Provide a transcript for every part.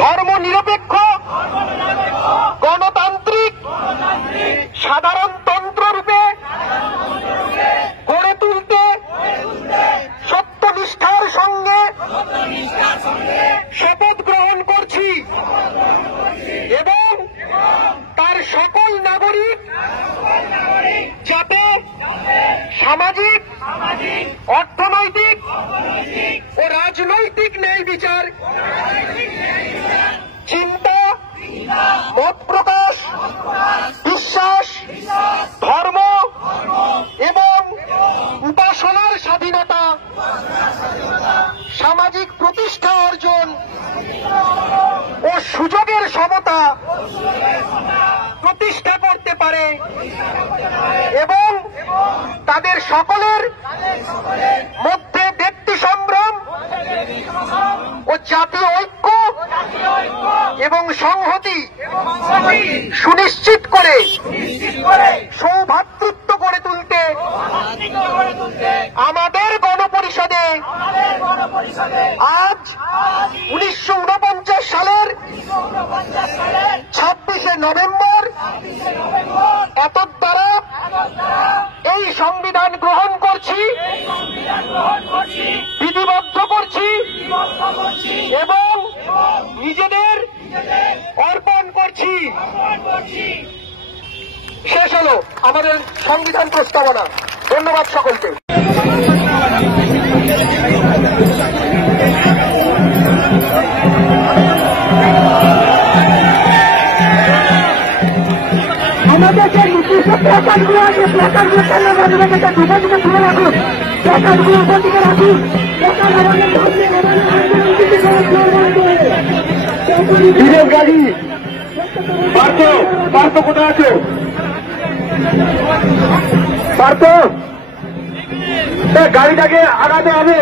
ধর্মনিরপেক্ষ গণতান্ত্রিক সাধারণতন্ত্র রূপে গড়ে তুলতে সত্যনিষ্ঠার সঙ্গে শপথ গ্রহণ করছি এবং তার সকল নাগরিক যাতে সামাজিক, অর্থনৈতিক ও রাজনৈতিক ন্যায় বিচার, চিন্তা, মত প্রকাশ, বিশ্বাস, ধর্ম এবং উপাসনার স্বাধীনতা, সামাজিক প্রতিষ্ঠা অর্জন ও সুযোগের সমতা প্রতিষ্ঠা করতে পারে এবং তাদের সকলের মধ্যে ব্যক্তি সম্ভ্রম ও জাতীয় ঐক্য এবং সংহতি সুনিশ্চিত করে সৌভ্রাতৃত্ব গড়ে তুলতে আমাদের গণপরিষদে আজ 1949 সালের 26শে নভেম্বর এতদ্বারা এই সংবিধান গ্রহণ করছি, বিধিবদ্ধ করছি এবং নিজেদের অর্পণ করছি। শেষ হলো আমাদের সংবিধান প্রস্তাবনা। ধন্যবাদ সকলকে। আমাদের যে নির্দিষ্ট প্ল্যাকার্ডগুলো আছে, প্ল্যাকার্ডগুলো দুটো দিকে তুলে রাখুন, প্ল্যাকার্ডগুলো ওপর দিকে রাখুন। গাড়ি পার্থ কোথায় আছো? পার্থ, গাড়িটাকে আগাতে হবে।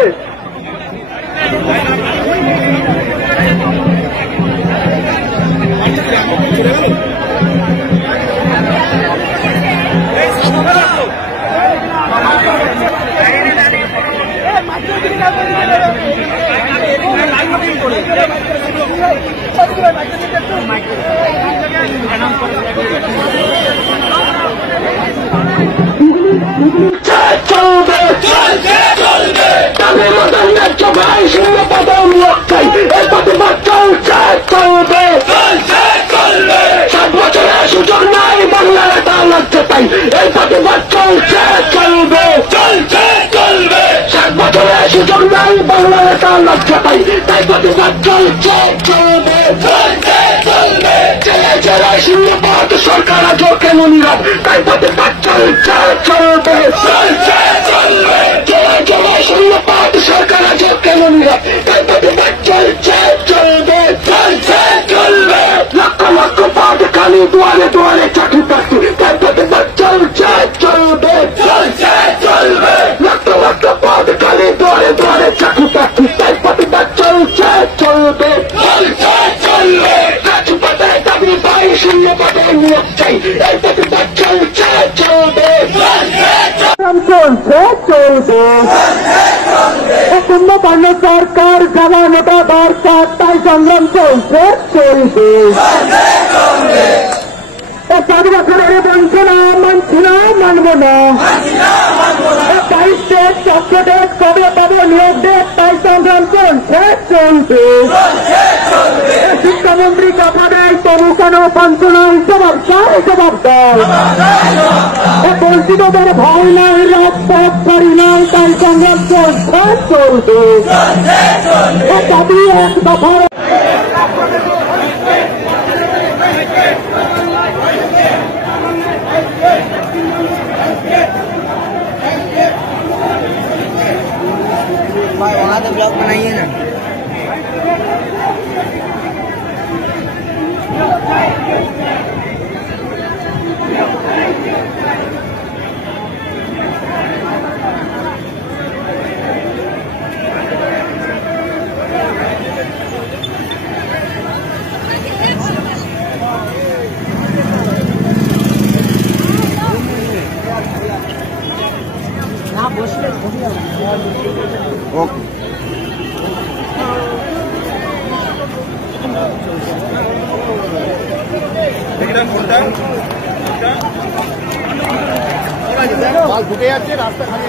সাত বছরের সুযোগ নাই বাংলার একটা লক্ষ্য পাই, এই প্রতিবাদ চলছে চলবে, চলছে চলবে। 7 বছরের সুযোগ নাই বাংলার একটা লক্ষ্য পাই, তাই প্রতিবাদ চলছে চলবে, চলছে চলবে। জেলায় জেলায় শূন্যপদ সরকার আজও কেন নীরব, তাই প্রতিবাদ চলছে চলবে, চলছে চলবে। জেলায় জেলায় শূন্যপদ সরকার আজও কেন নীরব, তাই প্রতিবাদ চলছে চলবে, চলছে চলবে। লক্ষ লক্ষ পদ খালি, দুয়ারে দুয়ারে চাকরি প্রার্থী, তাই প্রতিবাদ চলছে চলবে, চলছে চলবে। লক্ষ লক্ষ পদ খালি, দুয়ারে দুয়ারে চাকরি প্রার্থী, তাই প্রতিবাদ চলছে চলবে, চলছে চলবে। রাজপথের দাবি পাই, শূন্য পদে নিয়োগ চাই, এই প্রতিবাদ চলছে চলবে, চলছে চলবে, চলবে। পূর্ণপন্ন সরকার জানানোটা দরকার, তাই সংগ্রাম চলছে চলবে। 7 বছরের বঞ্চনা মানছি না, মানব না। 22 ডেট চক্রডেট কবে পাবো নিয়োগ ডেট, তাই সংগ্রাম চলছে চলবে। শিক্ষামন্ত্রী কথা দেয় তবু কেন বঞ্চনায় জবাব চাই, জবাব দেয়। বঞ্চিতদের ভয় নাই, রাজপথ ছাড়ি নাই, তাই সংগ্রাম চলছে চলবে। দাবি এক দফা वहाँ तो ब्लॉग बनाइए ना। ঢুকে যাচ্ছে রাস্তা খালি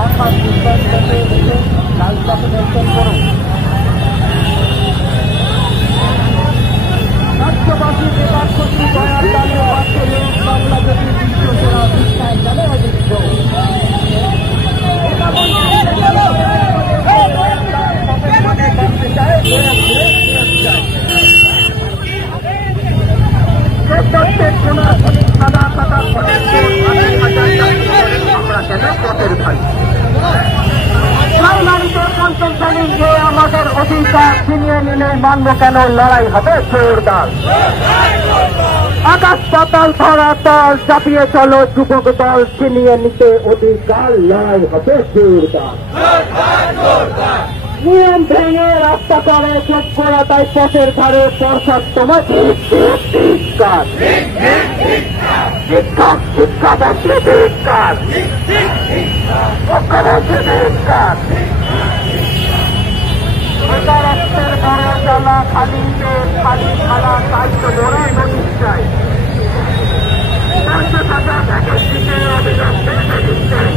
1 মাস ডিসটেন্সে রেখে লাইফটাকে মেনটেন করুন। রাজ্যবাসী বেকার শত্রু দয়ার দানে বাচ্চা বাংলা যদি বিশ্বসেরা শিক্ষায় জানে অভিজ্ঞ আমাদের অধিকার ছিনিয়ে নিলে মানব কেন লড়াই হবে জোরদার। আকাশ পাতাল ধরা দল চাপিয়ে চলো যুবক দল ছিনিয়ে নিতে অধিকার লড়াই হবে জোরদার। নিয়ম ভেঙে রাস্তা করে চোখ করা তাই পথের ধারে পর্ষদ তোমার শিক্ষক শিক্ষা বসে ধিক্কার ধিক্কার রাষ্ট্রের বড় জ্বালা খালি খালি খালা তাই তো লড়াই নোটিশ চাই। 500,000 প্যাকেজ দিতে অভিযোগ চাই।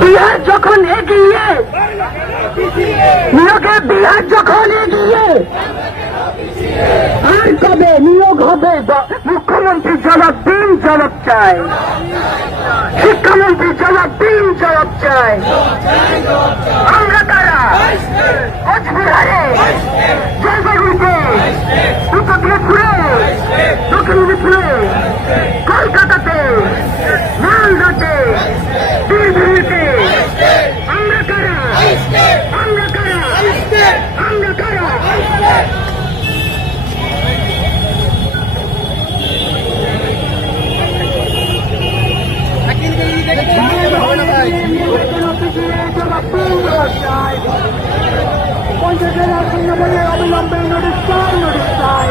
বিহার যখন এগিয়ে নিয়োগের বিহার যখন এগিয়ে আর কবে নিয়োগ হবে মুখ্যমন্ত্রী জবাব দিন জবাব চাই, শিক্ষামন্ত্রী জবাব দিন, জবাব চাই। আমরা তারা কোচবিহারে জলপাইগুড়িতে উত্তর দিকে ঘুরে দক্ষিণ দিকে ঘুরে কলকাতাতে মালদাতে বীরভূমিতে আমরা কারা, আমরা কারা, আমরা কারা। পঞ্চায়েতের আসন্ন বলে অবিলম্বে নোটিশ চাই, নোটিশ চাই।